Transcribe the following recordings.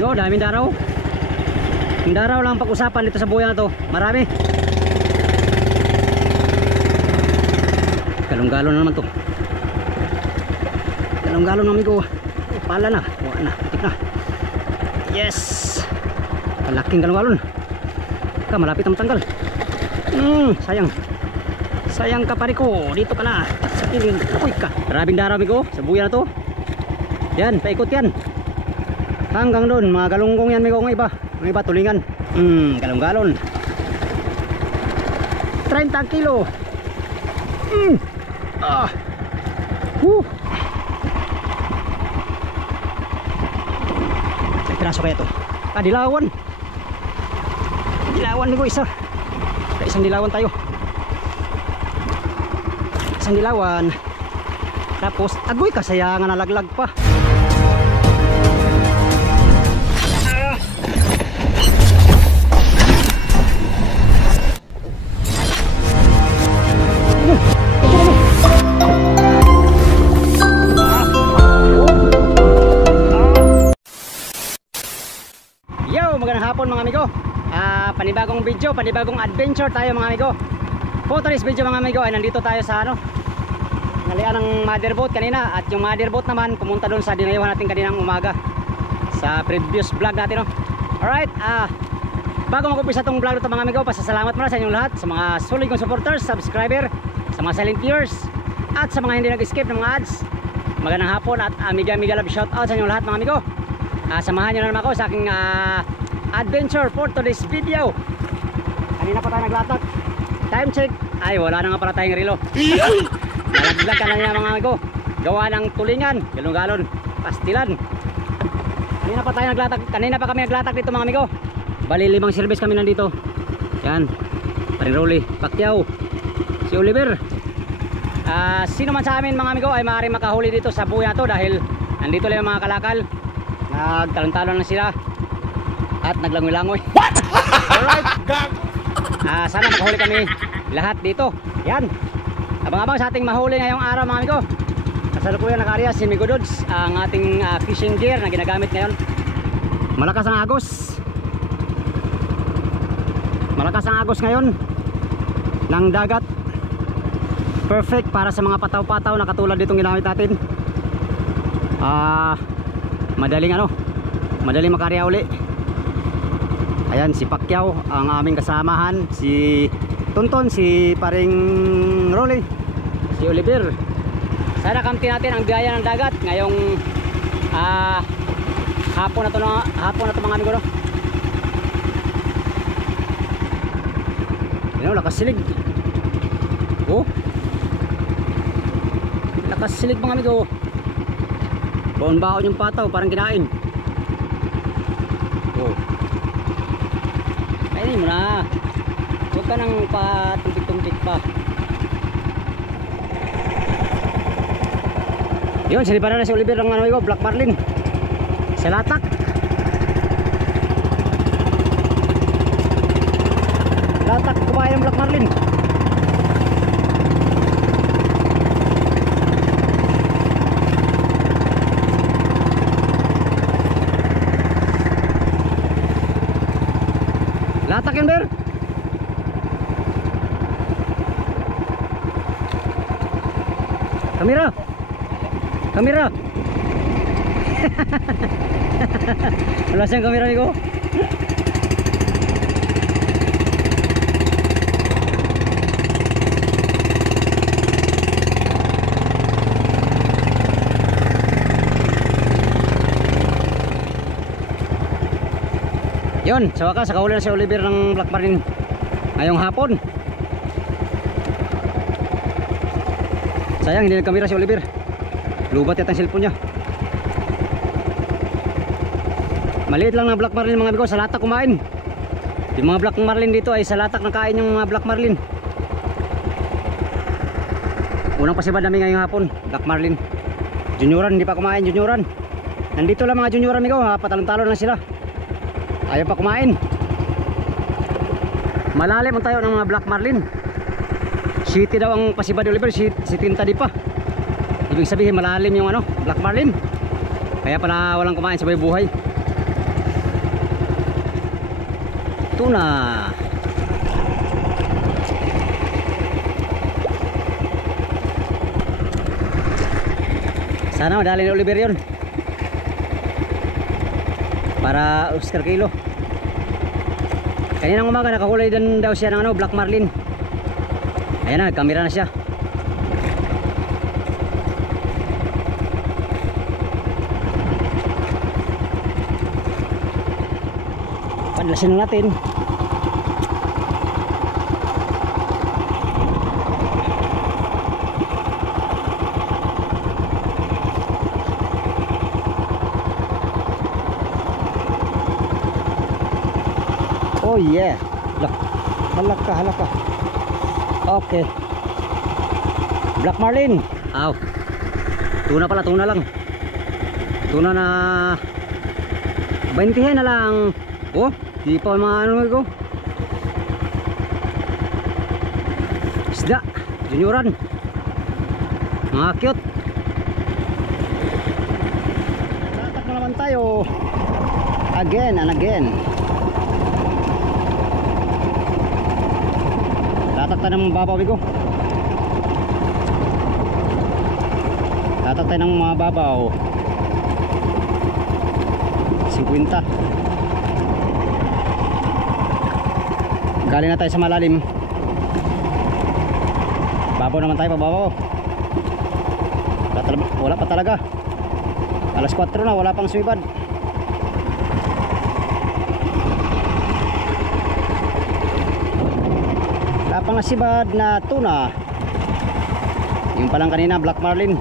Amigo, daming daraw. Yung daraw lang pag-usapan dito sa buhay na to. Marami. Galong-galong na naman to. Galong-galong na amigo. Pala na. Wala na. Tik na. Yes. Kalaking galong-galong. Malapit ang tanggal. Sayang. Sayang ka pare ko. Dito ka na. Sa piling. Uy ka. Maraming daraw amigo. Sa buhay na to. Yan. Paikot yan. Hanggang doon. Mga galunggong yan amigo. Ang iba. Ang iba tulingan. Galong-galon. 30 kilo. Sa piraso kaya to. Dilawan. Dilawan amigo isa. Isang dilawan tayo. Isang dilawan. Tapos agoy kasayangan nalaglag pa. Magandang hapon mga amigo. Panibagong video, panibagong adventure tayo mga amigo. For today's video mga amigo ay nandito tayo sa nalian ng motherboat kanina. At yung motherboat naman pumunta doon sa dinayuhan natin kaninang umaga sa previous vlog natin, no? Alright, bago mag-umpisa itong vlog ito mga amigo, pasasalamat muna sa inyong lahat, sa mga solid kong supporters, subscriber, sa mga silent viewers, at sa mga hindi nag-skip ng mga ads. Magandang hapon at amiga love shout out sa inyong lahat mga amigo. Samahan nyo na naman ako sa aking adventure for today's video. Kanina pa tayo naglatak. Time check. Ay wala na nga pala tayong relo. Nalaglag ka na niya mga amigo. Gawa ng tulingan, galong-galon, pastilan. Kanina pa tayo naglatak. Kanina pa kami naglatak dito mga amigo. Bali 5 service kami nandito. Yan. Paring Rolly, Pacquiao, si Oliver. Sino man sa amin mga amigo ay maaaring makahuli dito sa buya to dahil nandito lang yung mga kalakal. Nagtalon-talon na sila at naglangoy-langoy. Alright. Sana makahuli kami lahat dito. Yan. Abang-abang sa ating mahuli ngayong araw mga amigo. Kasalukuyan naka-area si Migo Dods, ang ating fishing gear na ginagamit ngayon. Malakas ang agos. Malakas ang agos ngayon ng dagat. Perfect para sa mga pataw-pataw na katulad ditong ginamit natin. Madaling makaria uli. Ayan si Pacquiao ang aming kasamahan, si Tonton, si paring Rolly, si Oliver. Sana kamti natin ang biyaya ng dagat ngayong hapon na to mga amigo, no? Lakas silig. Lakas silig mga amigo. Baon-baon yung pataw, parang kinain. Kainin mo na. Huwag ka nang patuntik-tuntik pa. Yun, siliparan na si Oliver ng Black Marlin sa latak. Latak kumain ng Black Marlin. Latak yan, Ber. Kamera. Kamera. Wala siyang kamera ni ko. Yun, sa wakas nakahuli na si Oliver ng Black Marlin ngayong hapon. Sayang hindi nagkamera si Oliver. Lubat yata ang cellphone niya. Maliit lang na Black Marlin mga amigo, sa latak kumain. Yung mga Black Marlin dito ay sa latak nakain yung mga Black Marlin. Unang pasibad namin ngayong hapon, Black Marlin. Junioran, hindi pa kumain junioran. Nandito lang mga junioran amigo, patalon-talon na sila. Ayaw pa kumain. Malalim ang tayo ng mga Black Marlin. City daw ang pasibad ni Oliver, sitinta di pa. Ibig sabihin malalim yung Black Marlin. Kaya pala walang kumain sa buhay. tuna. Sana madali ni Oliver yun para Oscar kilo. Kaninang umaga nakahulay din daw siya ng ano, black marlin. Ayan na, kamera na siya. Padlasin natin. Oh yeah. Lah, halaka, halaka. Okay. Black marlin. Aw. Tuna pala, tuna lang. Tuna na 20 na lang. Oh, di pa mga ano ko. Isda, junioran. Mga cute. Tatak na naman tayo. Again and again. Tatak tayo ng mababaw, bigo. Tatak tayo ng mababaw. 50. Galing na tayo sa malalim. Babaw naman tayo, pababaw. Wala pa talaga. Alas 4 na, wala pang sumibad. Wala pang nasibad na tuna. Yung palang kanina, black marlin.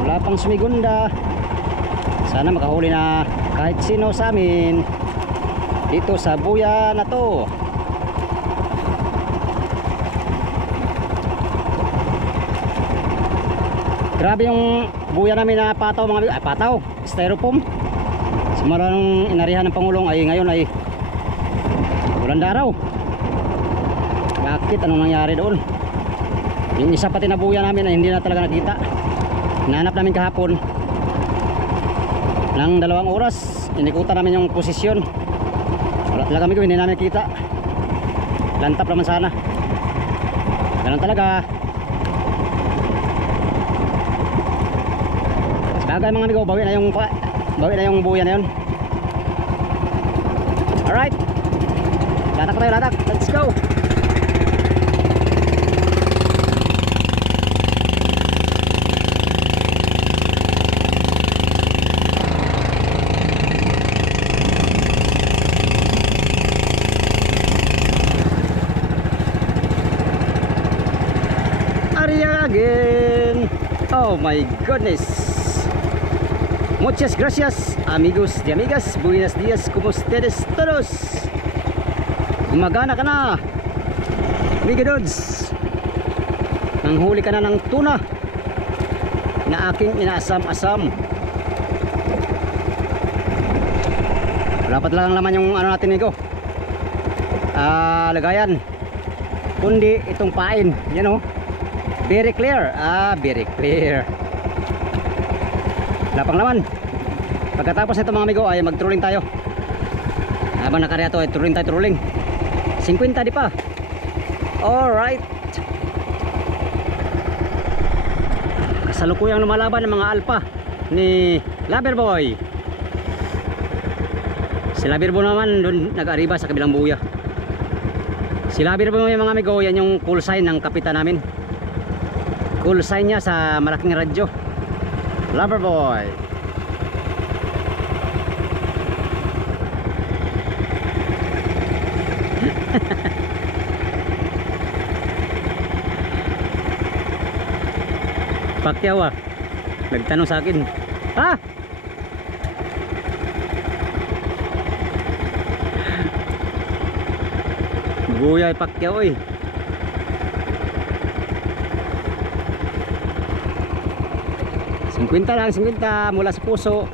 Wala pang sumigunda. Sana makahuli na kahit sino sa amin dito sa buya na to. Grabe yung buya namin na pataw, mga pataw, styrofoam. Simula nung inarihan ng Pangulong ay ngayon ay ulan daraw. Bakit? Anong nangyari doon? Yung isa pati na buya namin ay hindi na talaga nakita. Hinanap namin kahapon ng 2 oras, inikutan namin yung posisyon. Wala talaga kami, hindi namin kita. Lantap naman sana. Ganun talaga. Sabagay mga amigo, bawi na yung buya na yun. Alright, latak tayo, latak. Let's go. Again. Oh my goodness. Muchas gracias amigos y amigas. Buenos días, como ustedes todos. Gumagana ka na, Mega Dudes. Nanghuli ka na ng tuna na aking inaasam-asam. Wala pa talagang laman yung ano natin, Migo, lagayan, kundi itong pain. Yan o, very clear. Very clear. Wala pang laman. Pagkatapos nito mga amigo ay mag-trolling tayo. Habang nakarya to ay trolling tayo, trolling 50 di pa. Alright, kasalukuyang lumalaban ng mga alpha ni Loverboy. Si Loverboy naman doon nag-ariba sa kabilang buya. Si Loverboy mga amigo, yan yung call sign ng kapitan namin. Call sign niya sa malaking radyo, Loverboy. Pacquiao nagtanong sa akin, Buya Pacquiao eh. Kwenta lang, 50 mula sa puso.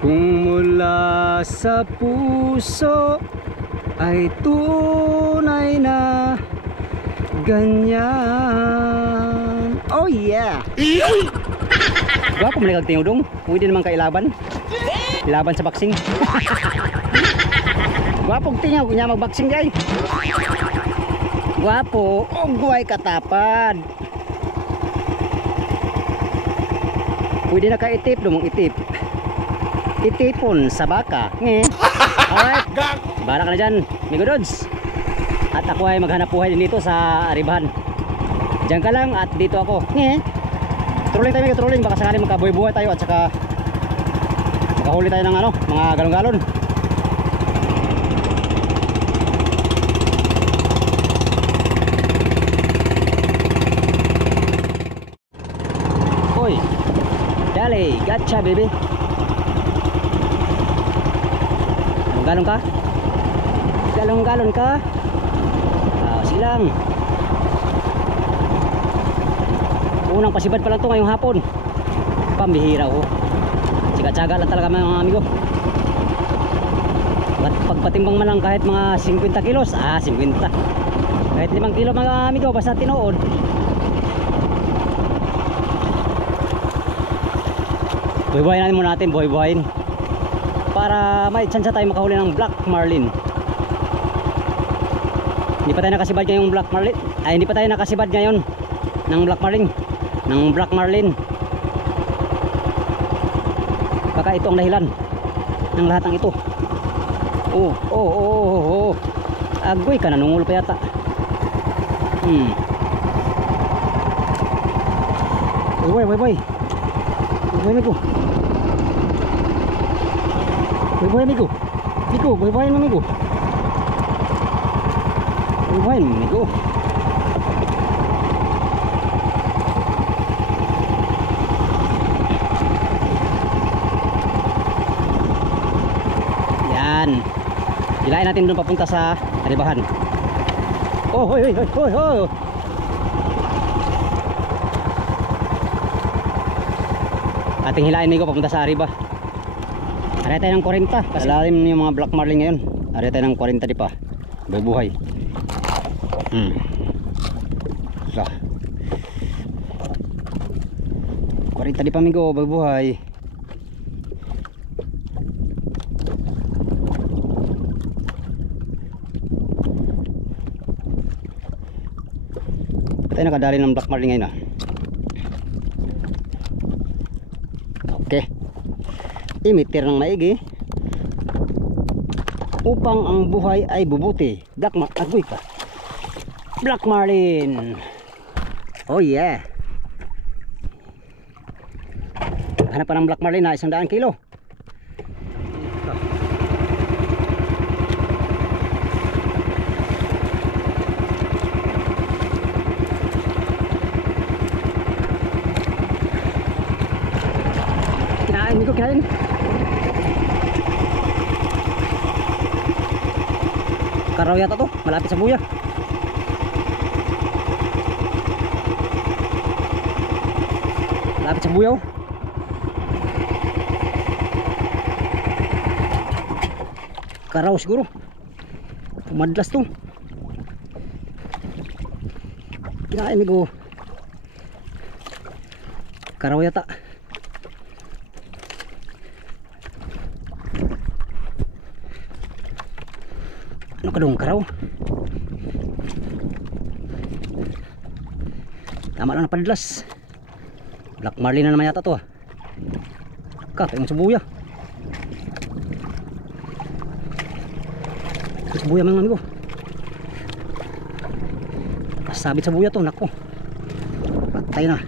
Kung mula sa puso ay tunay na ganyan. Oh yeah. Gwapo man kag tingudong. Pwede naman kailaban. Ilaban sa boxing. Gwapong tingaw nya mag-boxing di ay. Gwapo, ugway katapad. Pwede na ka itip, dumong itip. Itipon sa baka. Nge. Alright. Barak na dyan, Migo Dods. At ako ay maghanap buhay din dito sa Aribahan. Diyan ka lang at dito ako. Nge. Trolling tayo, Migo, trolling. Baka sakaling magkabuhay-buhay tayo at saka makahuli tayo ng ano, mga galon-galon. Oy, dali, gotcha baby. Galon ka? Galon ka? Sige lang. Unang pasibad pa lang ito ngayong hapon. Pambihira ko. Tsaga-tsaga lang talaga mga amigo. Pagpatimbang man lang kahit mga 50 kilos. 50. Kahit 5 kilo mga amigo, basta tinood. Buhay-buhayin natin muna natin, buhay-buhayin. Para may chance tayo makahuli ng Black Marlin. Hindi pa tayo nakasibad ngayong Black Marlin. Hindi pa tayo nakasibad ngayon ng Black Marlin. Baka ito ang dahilan ng lahat ng ito. Agoy ka, nanungulo pa yata. Boy. Buhay amigo. Buhay mo amigo. Yan. Hilahin natin doon papunta sa Aribahan. Hoy. Ating hilahin amigo papunta sa Ariba. Ari tayo ng 40. Kasalalim yung mga Black Marlin ngayon. Ari tayo ng 40 di pa. Buhay. So. 40 di pa amigo, buhay. Tayo nakadali ng Black Marlin ngayon Okay. Imitir ng maigi upang ang buhay ay bubuti. Agoy ka. Black Marlin. Oh yeah. Hanap pa ng Black Marlin na 100 kilo. Kinain. Karaw yata to, malapit sa buya. Oh. Karaw siguro. Pumadlas to. Kinain amigo. Karaw yata. Ano ka dong karaw? Tama lang na padlas. Black Marlin na naman yata to Kapag sa buya. Sa buya mga amigo. Pasabit sa buya to, nako. Patay na.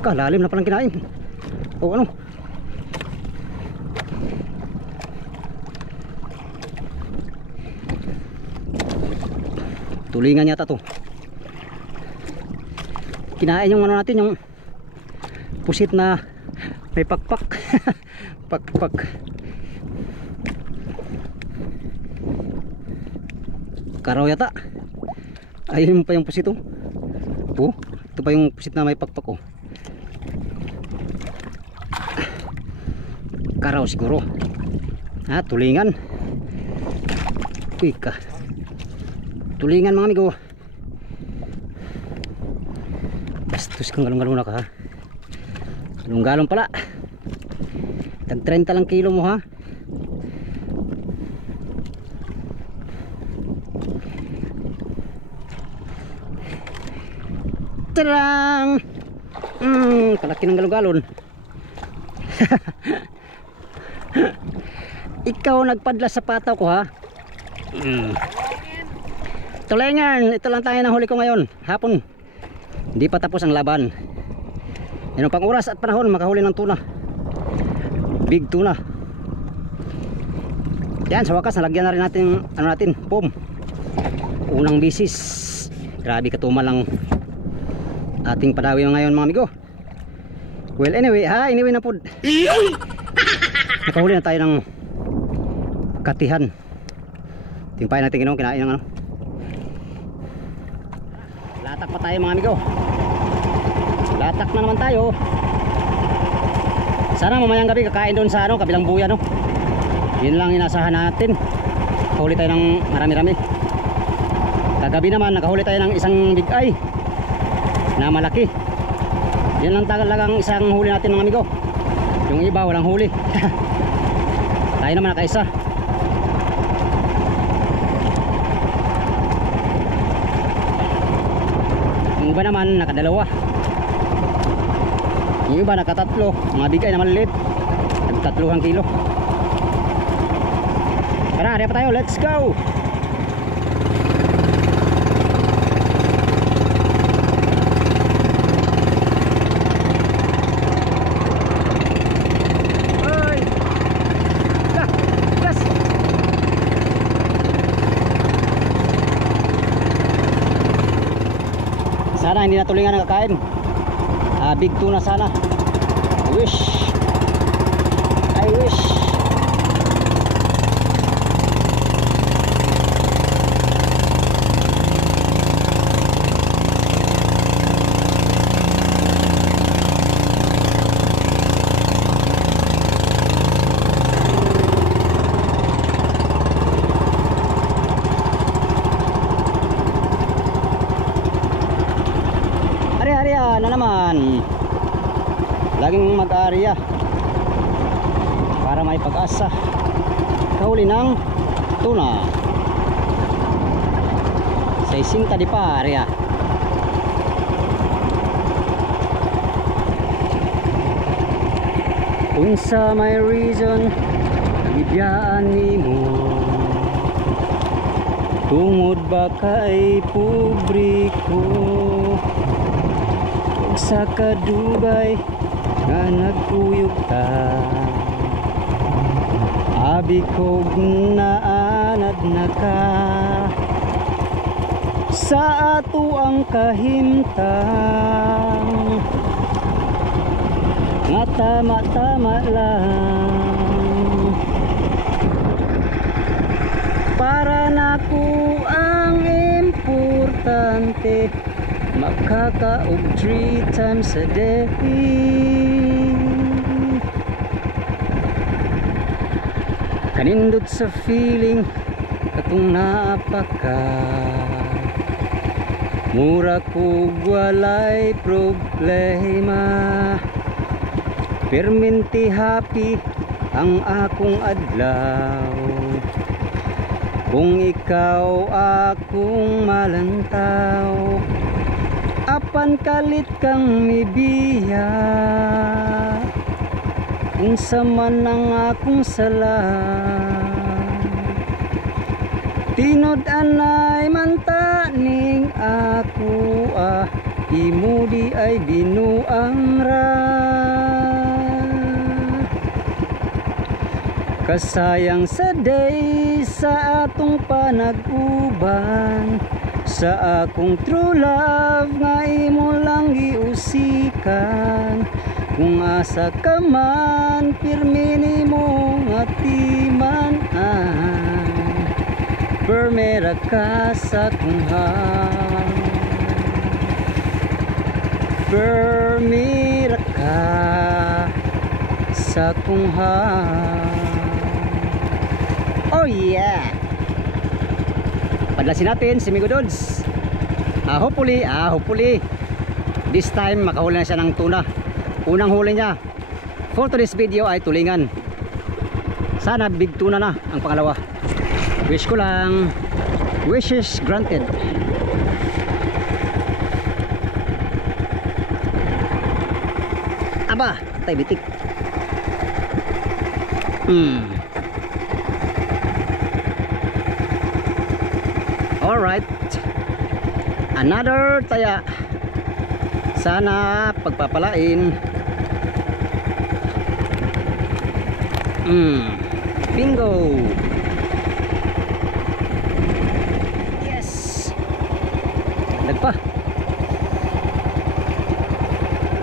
Lalim na palang kinain. O ano? Tulingan yata to. Kinain yung ano natin, yung pusit na may pakpak. Pakpak. Karaw yata. Ayun pa yung pusit oh. Oh, ito pa yung pusit na may pakpak oh. Karaw siguro. Tulingan. Pika. Tulingan mga amigo. Bastos kang galong-galong na ka ha. Galong-galong pala. Tag 30 lang kilo mo ha. Tarang! Kalaki ng galong-galon. Ikaw nagpadla sa pataw ko ha. Tulengan, ito lang tayo ng huli ko ngayon. Hapon. Hindi pa tapos ang laban. Yan ang pang oras at panahon makahuli ng tuna. Big tuna. Yan, sa wakas nalagyan na rin natin pom. Unang bisis. Grabe katumal lang ating padawi ngayon mga amigo. Well anyway na po. Nakahuli na tayo ng katihan. Timpayin natin kinain ng ano. Latak pa tayo mga amigo. Latak na naman tayo. Sana mamayang gabi kakain doon sa ano, kabilang buya no. Yun lang inasahan natin. Nakahuli tayo ng marami-rami. Kagabi naman nakahuli tayo ng isang big eye na malaki. Yan lang talagang isang huli natin mga amigo. Yung iba walang huli. Tayo naman nakaisa. Yung iba naman nakadalawa. Yung iba nakatatlo. Mga bigay na maliliit. Nagtatluhan kilo. Tara, hariya pa tayo. Let's go! Sana hindi na tulingan ang kakain. Big tuna sana. I wish. Na naman laging mag-aarya para may pag-asa kahuli ng tuna 60 di pa aarya. Unsa may reason nagibiyaan nimo tungod ba kay publiko sa kadugay nga nagkuyog ta abi ko naanad na ka sa ato ang kahimtang nga tama-tama lang para nako ang importante makakaog 3 times a day. Kanindot sa feeling katong naapaka mura ko walay problema perminti happy ang akong adlaw kung ikaw akong malantaw apan kalit kang mibiya kung saman ang akong sala tinod anay mantaning ako imo di ay binuang ra kasayang sa day sa atong panag-uban sa akong true love nga imo lang giusikan kung asa ka man pirmi nimo nga timan-an permera ka sa akong hang permera ka sa akong hang. Oh yeah, padlasin natin si Migo Dods. Hopefully This time makahuli na siya ng tuna. Unang huli niya for today's video ay tulingan. Sana big tuna na ang pangalawa. Wish ko lang, wishes granted. Aba, tay bitik. Alright, another taya. Sana pagpapalain. Bingo. Yes. Dagdag pa.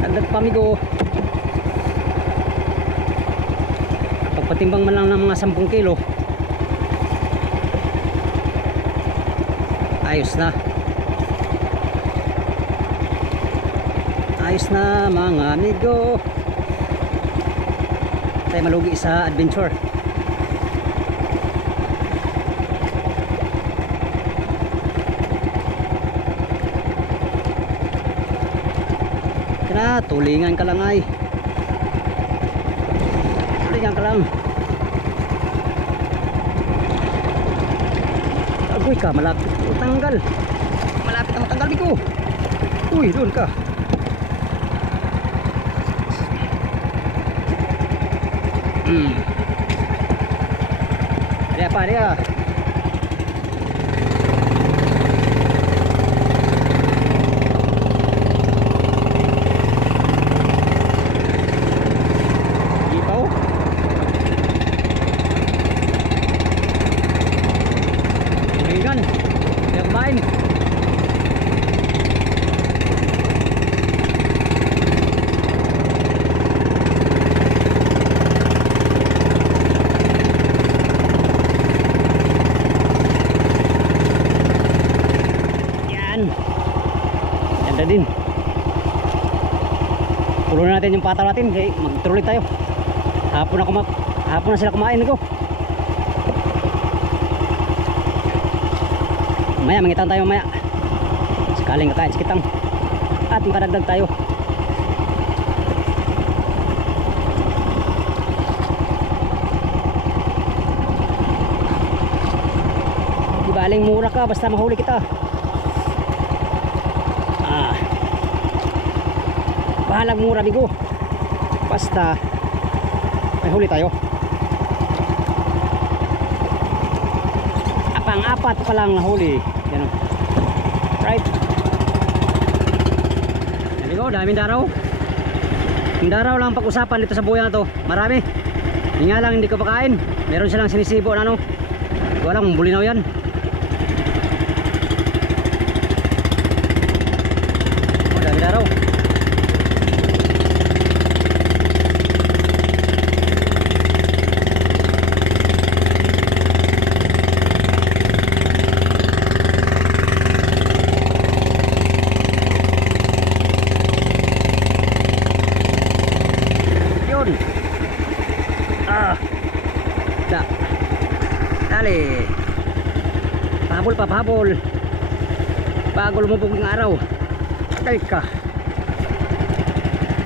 Dagdag pa amigo. Pagpatimbang man lang ng mga 10 kilo. Ayos na. Ayos na mga amigo. Tayo malugi sa adventure. Kaya tulingan ka lang ay. Tulingan ka lang. Agoy ka, malapit matanggal. Malapit na matanggal bigo. Uy, doon ka. Dia apa dia? Ipau. Ikan. Dia main. Ganda din. Pulunin natin yung pataw natin. Okay, magtuloy tayo. Hapon na sila kumain ko. Maya mangitan tayo mamaya. Sakaling kakain sikitang. At makadagdag tayo. Di baling mura ka basta mahuli kita. Bahalang mura bigo. Basta may huli tayo. Apang-apat pa lang nahuli. Yan o. Right. Yan bigo, daming daraw. Yung daraw lang pag-usapan dito sa buhay na to. Marami. Hindi nga lang hindi ko pakain. Meron silang sinisibo na ano. Walang bulinaw yan. Oh, daming daraw. Dali. Pahabol. Bago lumubog ng araw. Patay ka.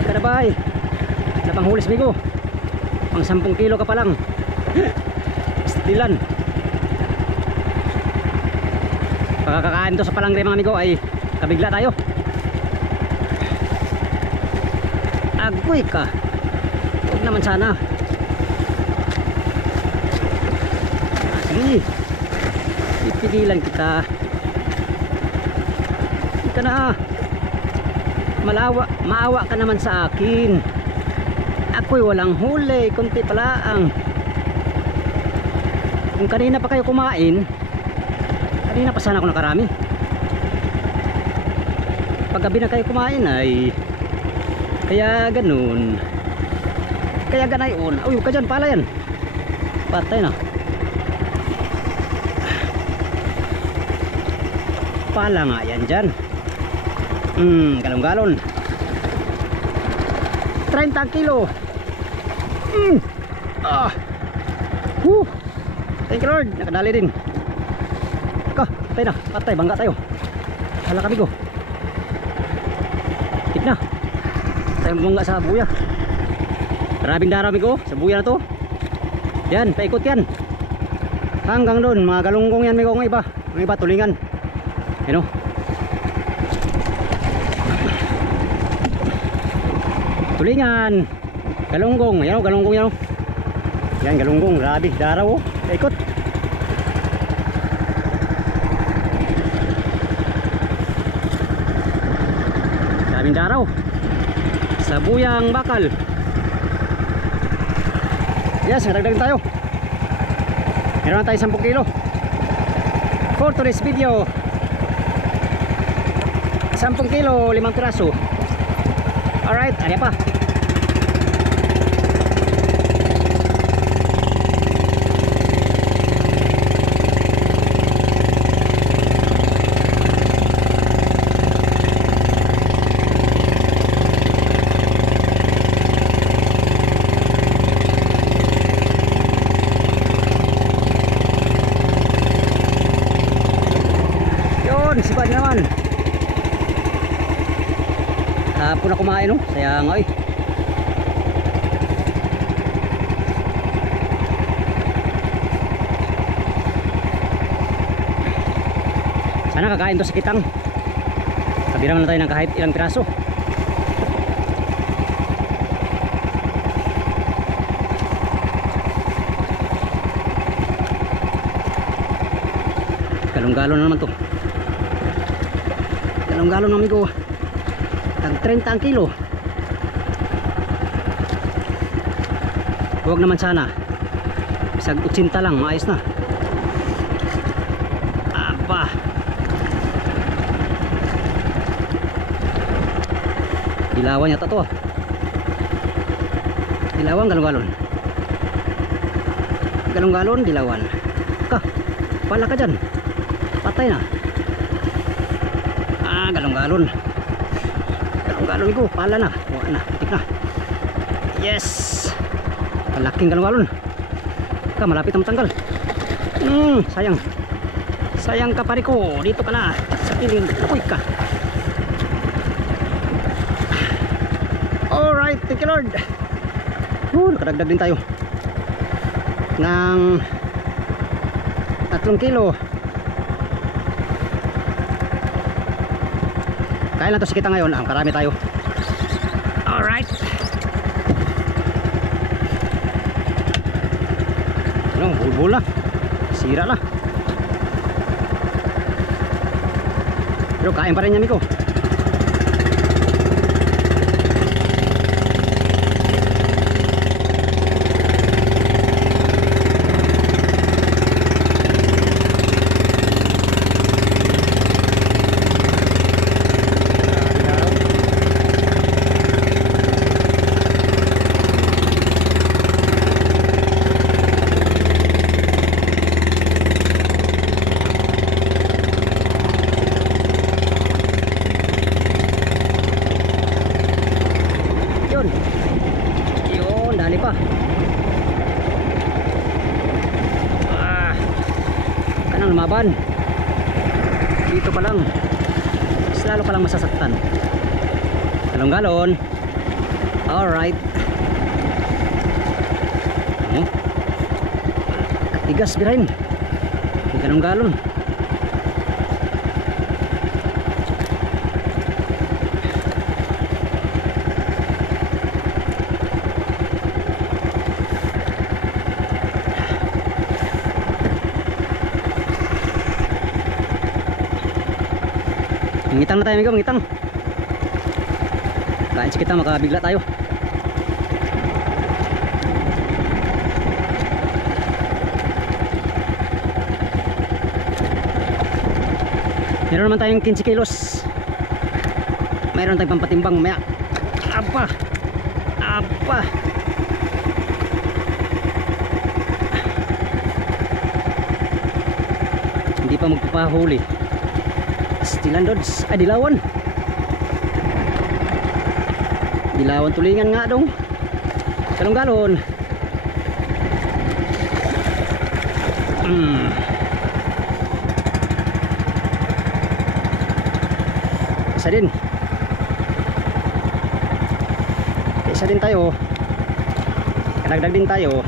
Karabay. Napang hulis migo. Pang 10 kilo ka pa lang. Stilan. Pagkakakaan to sa palangre mga amigo ay kabigla tayo. Agoy ka. Huwag naman sana. Sige. Ipigilan kita. Hindi ka na. Maawa ka naman sa akin. Ako'y walang huli. Kunti palaang. Kung kanina pa kayo kumain, kanina pa sana ako nakarami. Pag gabi na kayo kumain ay kaya ganun. Kaya ganayon. Uy, huwag ka dyan, pala yan. Patay na. Pala nga yan dyan. Galon-galon. 30 kilo. Thank you Lord. Nakadali din. Patay na. Patay, bangga tayo. Hala kami go. Tik na. Tayo bunga sa buya. Maraming daraw amigo sa buya na to. Yan, paikot yan. Hanggang doon, mga galunggong yan amigo. Ang iba tulingan. Yan o. Tulingan. Galunggong. Yan o, galunggong yan o. Yan, galunggong. Grabe, daraw o. Paikot. Maraming daraw. Sa buyang bakal. Yes, nadagdagan tayo. Meron na tayo 10 kilo. For today's video, 10 kilo, 5 piraso. Alright, ano pa? Sipad naman. Hapon na kumain, no? Sayang ay. Sana kakain to sa kitang. Kabilang na tayo ng kahit ilang piraso. Galong-galong na naman to. Galong-galong amigo. Tag 30 ang kilo. Huwag naman sana. Isag 80 lang, maayos na. Aba. Dilawan yata to. Dilawan, galong-galon. Galong-galon, dilawan. Pala ka dyan. Patay na. Galong-galon. Galong-galon ko, pala na. Wala na, tik na. Yes. Malaking galong-galon. Malapit na matanggal. Sayang. Sayang ka pare ko. Dito ka na. Sa piling. Uy ka. Alright, thank you Lord. Nakadagdag din tayo ng 3 kilo. Kaya lang to si kita ngayon. Ang karami tayo. Alright. Ano, bulbul na. Sira na. Pero kain pa rin niya Miko. Yun, dali pa. Kanang lumaban. Dito pa lang. Mas lalo ka lang masasaktan. Galong-galon. Alright. Tigas birahin. Galong-galon. Mangitang na tayo amigo, mangitang. Kain kita, makabigla tayo. Meron naman tayong 15 kilos. Mayroon tayong pampatimbang mamaya. Apa. Hindi pa magpapahuli. Stilan dods, dilawan. Dilawan tulingan nga dong. Galong-galon. Isa din. isa din tayo, kadagdag din tayo.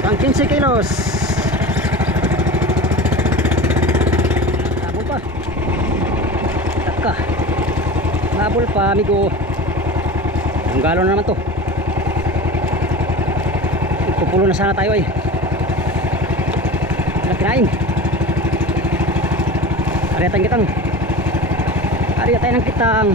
Pang 15 kilos. Habol pa. Taka. Habol pa amigo. Ang galon na naman to. Pupulo na sana tayo ay. Nakinain. Ariatan kitang. Ariatan ng kitang.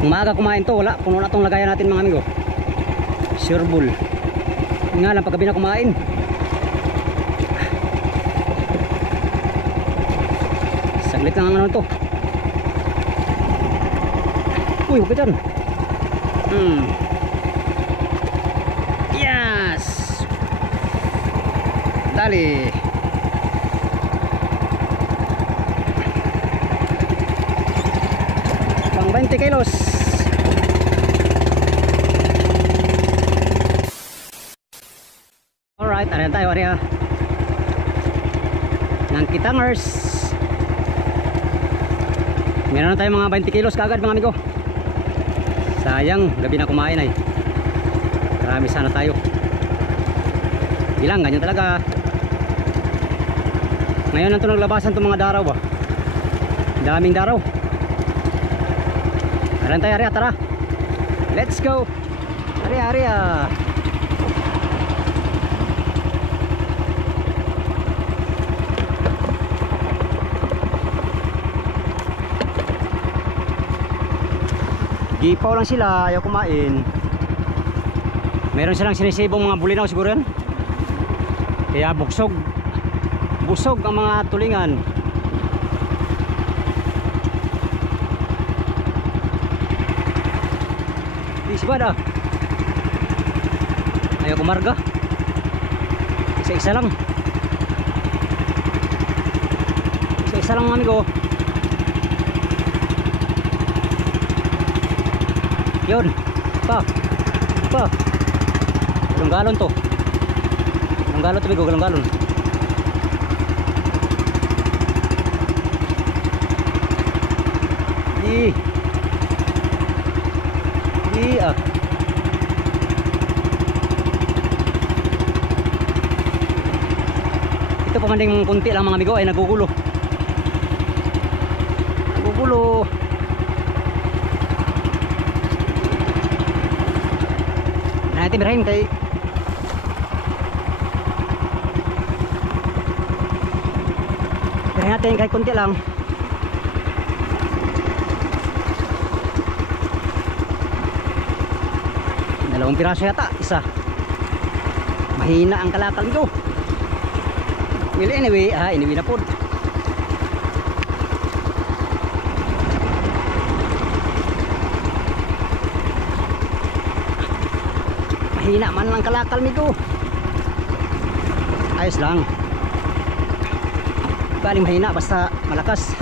Kung maaga kumain to, wala. Puno na tong lagayan natin mga amigo. Sure bull. Nga lang paggabi na kumain. Saglit lang ang ano to. Uy, huwag ka dyan. Yes. Dali. Pang 20 kilos. Alright, ano tayo area ng kitangers. Meron na tayo mga 20 kilos kaagad mga amigo. Sayang, gabi na kumain ay. Marami sana tayo. Ilang, ganyan talaga. Ngayon lang ito naglabasan itong mga daraw ba. Daming daraw. Aran tayo area, tara. Let's go. Area, area. Gipaw lang sila, ayaw kumain. Meron silang sinisibong mga bulinaw siguro yan. Kaya busog ang mga tulingan. Isbada. Ayaw kumarga. Isa-isa lang. Isa-isa lang amigo. Yun, pa. Galong galon to. Galong galon to bigo, galong galon. Ah. Ito pamanding kunti lang mga amigo ay nagugulo. Natin birahin kay birahin natin kahit konti lang. Dalawang piraso yata, isa. Mahina ang kalakal ko. Well anyway, anyway na po. Hina man ang kalakal nito. Ayos lang. Galing mahina basta malakas.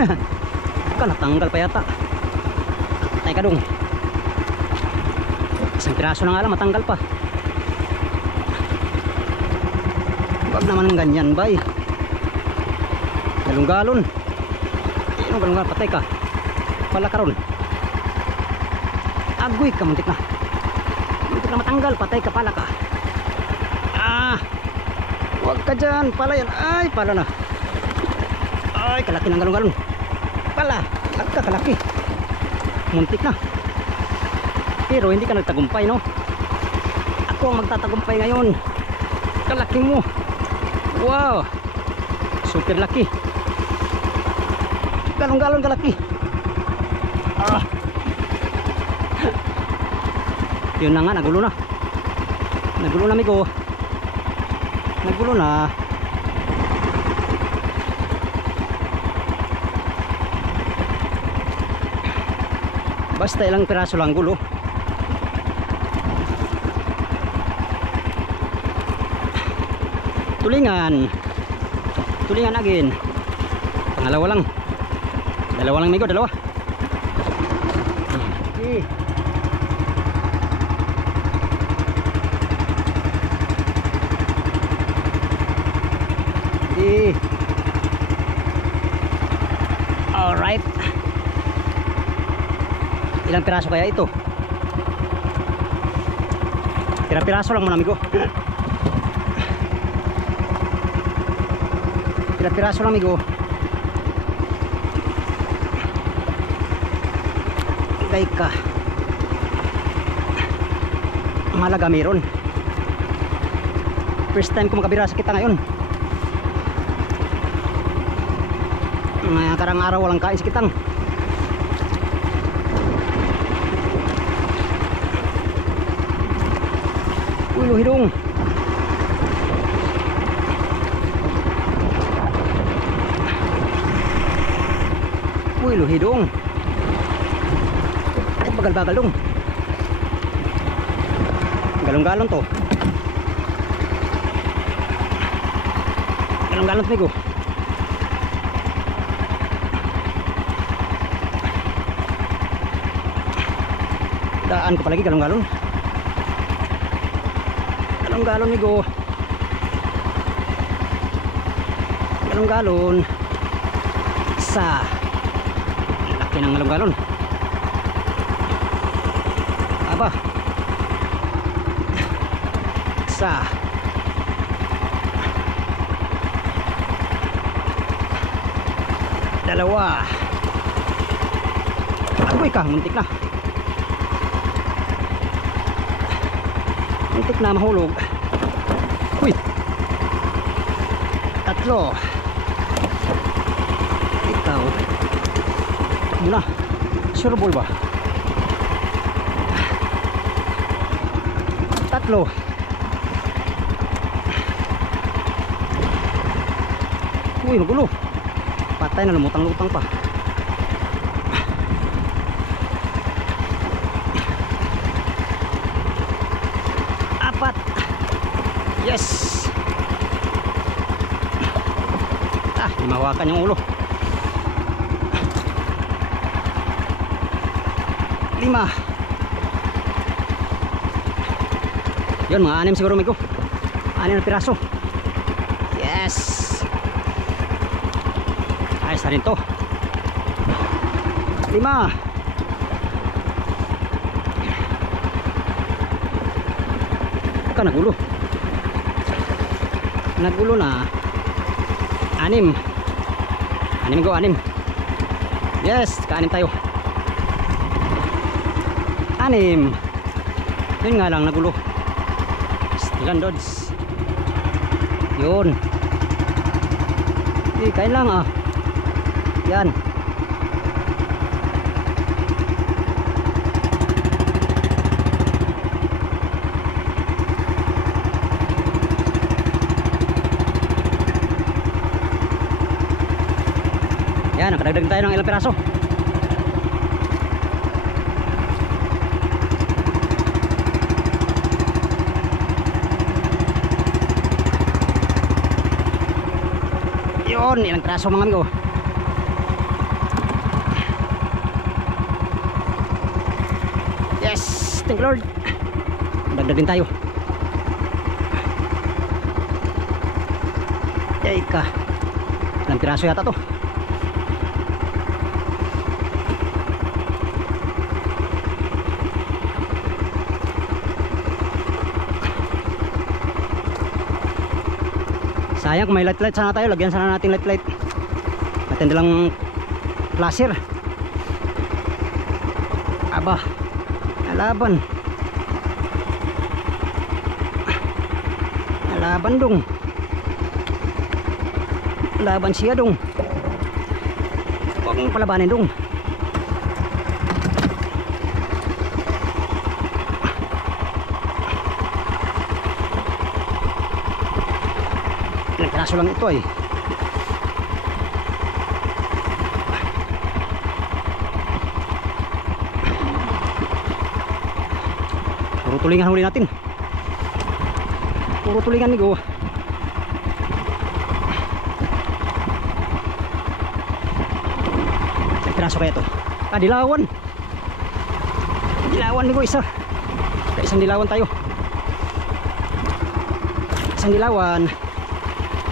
Kan natanggal pa yata. Tay ka dong. Isang piraso na nga lang matanggal pa. Wag naman ganyan bay. Galong-galon. Ano galong-galon patay ka. Pala karon. Agoy ka muntik na. Na matanggal, patay ka pala ka. Huwag ka dyan, pala yan. Ay, pala na. Ay, kalaki ng galong-galong. Pala, kalaki. Muntik na. Pero hindi ka nagtagumpay, no? Ako ang magtatagumpay ngayon. Kalaki mo. Wow. Super laki. Galong-galong kalaki. Yun na nga, nagulo na amigo. Nagulo na. Basta ilang piraso lang gulo. Tulingan again. Pangalawa lang. Dalawa lang amigo, dalawa. Eh. Eh. Alright. Ilang piraso kaya ito? Pira-piraso lang mga amigo. Pira-piraso lang amigo. Ka mahalaga meron. First time ko makabira sa kita ngayon. Karang araw walang kain sa kitang. Uy, luhidong. Uy, luhidong. Bagal-bagal dong. Galong-galong to. Galong-galong to migo. Daan ko palagi galong-galong. Galong-galong migo. Galong-galong. Sa laki ng galong-galong. Aba. Isa. Dalawa. Agoy ka, muntik na. Muntik na mahulog. Uy. Tatlo. Ikaw. Muna. Sure ball ba? Tatlo. Uy, magulo. Patay na, lumutang-lutang pa. Apat. Yes. Di mahawakan yung ulo. 5. Yun, mga 6 siguro migo. 6 na piraso. Yes. Ayos na rin to. 5. Baka nagulo. Nagulo na. 6. 6 migo, 6. Yes, ka-6 tayo. 6. Yun nga lang, nagulo. Ilan dods. Yun. Kain lang ah. Yan. Yan, nakadagdag tayo ng ilang piraso. Yun, ilang piraso mga amigo. Yes, thank you Lord. Dagdag din tayo. Yay ka. Ilang piraso yata to. Sayang kung may light sana tayo, lagyan sana natin light. Natin nilang flasher. Aba, nalaban. Nalaban dong. Laban siya dong. Huwag mong palabanin dong. Kaso lang ito ay. Puro tulingan huli natin. Puro tulingan nih gua. Piraso kaya to. Dilawan. Dilawan amigo, isa. Isang dilawan tayo. Isang dilawan.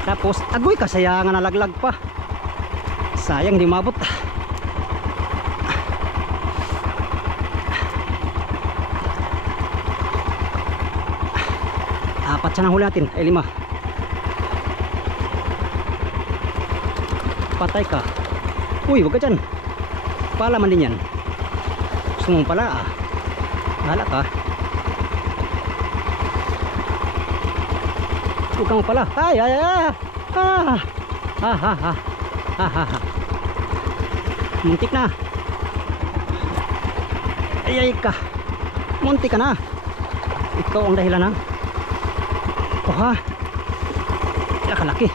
Tapos agoy kasayangan nalaglag pa. Sayang di mabot. Apat siya nang huli natin, ay 5. Patay ka. Uy, wag ka dyan. Pala man din yan. Gusto mong pala ah. Bahala ka. Huwag kang pala. Ay, ay, ay. Ah. Ah, ha, ha. Ah, ha, ha. Muntik na. Ay, ay ka. Muntik ka na. Ikaw ang dahilan ha. Oh ha. Laki.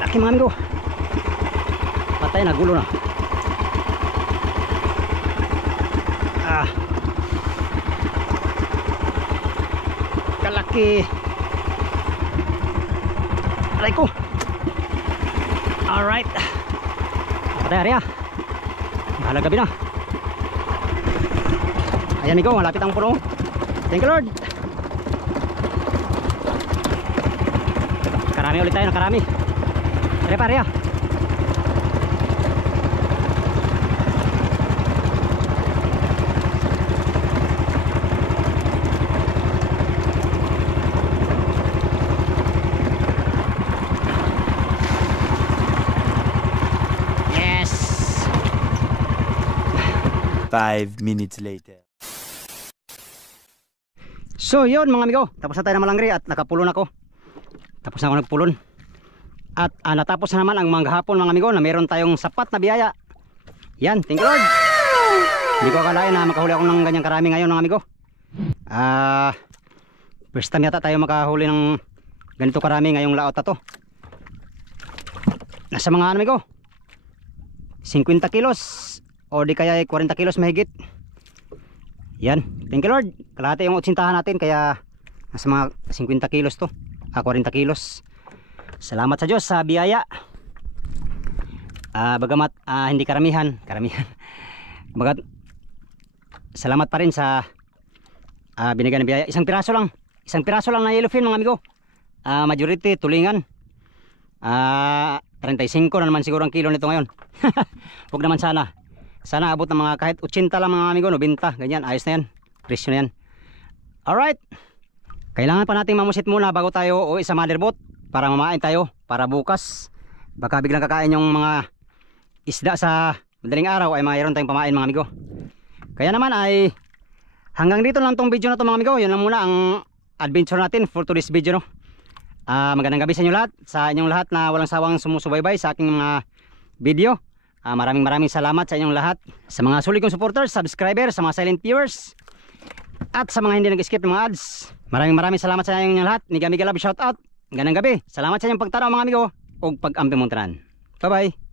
Laki mga amigo. Patay na, gulo na. Ah. Kalaki. Aray ko. Alright. Patay area. Bahala gabi na. Ayan amigo, malapit ang puno. Thank you Lord. Karami ulit tayo, nakarami. Pare-pare ah. Yes. 5 minutes later. So yun mga amigo, tapos na tayo na malangri at nakapulon ako. Tapos na ako nagpulon. At natapos na naman ang manghapon mga amigo na meron tayong sapat na biyaya. Yan, thank you Lord. Hindi ko akalain na makahuli ako ng ganyang karami ngayon mga amigo. First time yata tayo makahuli ng ganito karami ngayong laot na to. Nasa mga ano amigo 50 kilos o di kaya 40 kilos mahigit. Yan, thank you Lord. Kalahati yung utsintahan natin kaya nasa mga 50 kilos to, 40 kilos. Salamat sa Diyos sa biyaya. Bagamat hindi karamihan. Bagamat salamat pa rin sa binigyan ng biyaya. Isang piraso lang na yellowfin mga amigo. Majority tulingan. 35 na naman siguro ang kilo nito ngayon. Huwag naman sana. Sana abot ng mga kahit 80 lang mga amigo, 90, ganyan, ayos na yan. Presyo na yan. Alright. Kailangan pa nating mamusit muna bago tayo uwi sa motherboat para mamain tayo para bukas. Baka biglang kakain yung mga isda sa madaling araw ay mayroon tayong pamain mga amigo. Kaya naman ay hanggang dito lang tong video na to mga amigo. Yun lang muna ang adventure natin for today's video no. Magandang gabi sa inyo lahat, sa inyong lahat na walang sawang sumusubaybay sa aking mga video. Maraming salamat sa inyong lahat, sa mga sulit kong supporters, subscribers, sa mga silent viewers, at sa mga hindi nag-skip ng mga ads. Maraming salamat sa inyong lahat. Niga love shout out. Ganang gabi. Salamat sa inyong pagtanaw mga amigo ug pag-ampi mong tanan. Bye bye.